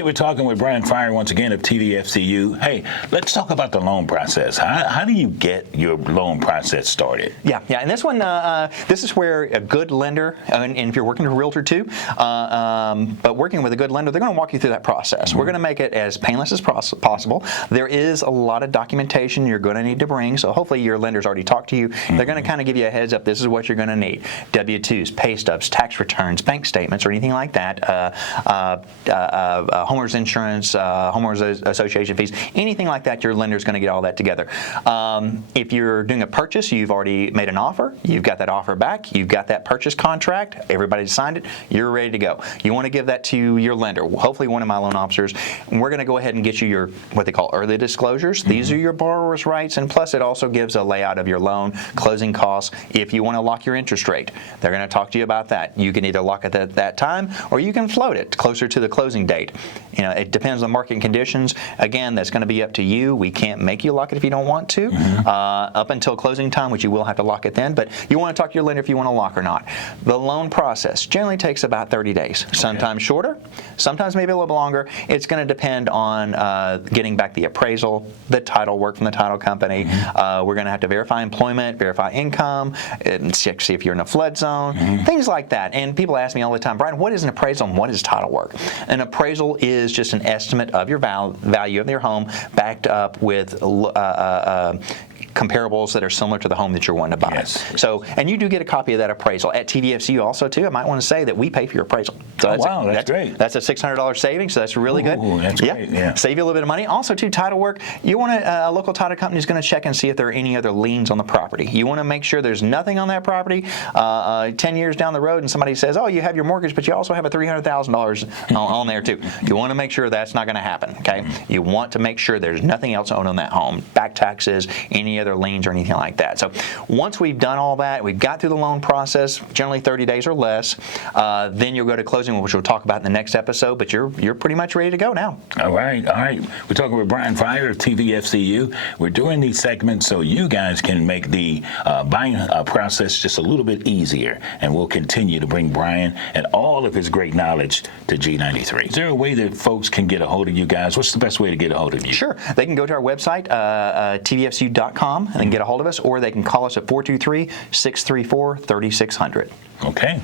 Hey, we're talking with Bryan Fryar once again of TVFCU. Hey, let's talk about the loan process. How do you get your loan process started? Yeah, and this one, this is where a good lender, and if you're working with a realtor too, but working with a good lender, they're going to walk you through that process. We're going to make it as painless as possible. There is a lot of documentation you're going to need to bring, so hopefully your lender's already talked to you. They're going to kind of give you a heads up. This is what you're going to need: W-2s, pay stubs, tax returns, bank statements, or anything like that. Homeowners insurance, homeowners association fees, anything like that. Your lender's going to get all that together. If you're doing a purchase, you've already made an offer. You've got that offer back. You've got that purchase contract. Everybody's signed it. You're ready to go. You want to give that to your lender. Hopefully, one of my loan officers. And we're going to go ahead and get you your what they call early disclosures. These are your borrower's rights, and plus it also gives a layout of your loan, closing costs. If you want to lock your interest rate, they're going to talk to you about that. You can either lock it at that time, or you can float it closer to the closing date. You know, it depends on market conditions. Again, that's going to be up to you. We can't make you lock it if you don't want to, up until closing time, which you will have to lock it then. But you want to talk to your lender if you want to lock or not. The loan process generally takes about 30 days, sometimes shorter, sometimes maybe a little longer. It's going to depend on getting back the appraisal, the title work from the title company. We're going to have to verify employment, verify income, and check see if you're in a flood zone, things like that. And people ask me all the time, Bryan, what is an appraisal and what is title work? An appraisal is just an estimate of your value of your home backed up with comparables that are similar to the home that you're wanting to buy. Yes. So, and you do get a copy of that appraisal at TVFCU also too. I might want to say that we pay for your appraisal. So that's great. That's a $600 savings, so that's really good. That's great. Yeah. Save you a little bit of money. Also, too, title work. You want a local title company is going to check and see if there are any other liens on the property. You want to make sure there's nothing on that property. 10 years down the road, and somebody says, "Oh, you have your mortgage, but you also have a $300,000 on there too." You want to make sure that's not going to happen. Okay. You want to make sure there's nothing else owned on that home, back taxes, any other liens or anything like that. So once we've done all that, we've got through the loan process, generally 30 days or less. Then you'll go to closing, which we'll talk about in the next episode. But you're pretty much ready to go now. All right. We're talking with Bryan Fryar of TVFCU. We're doing these segments so you guys can make the buying process just a little bit easier. And we'll continue to bring Bryan and all of his great knowledge to G93. Is there a way that folks can get a hold of you guys? What's the best way to get a hold of you? Sure. They can go to our website, tvfcu.com, and get a hold of us, or they can call us at 423-634-3600. Okay.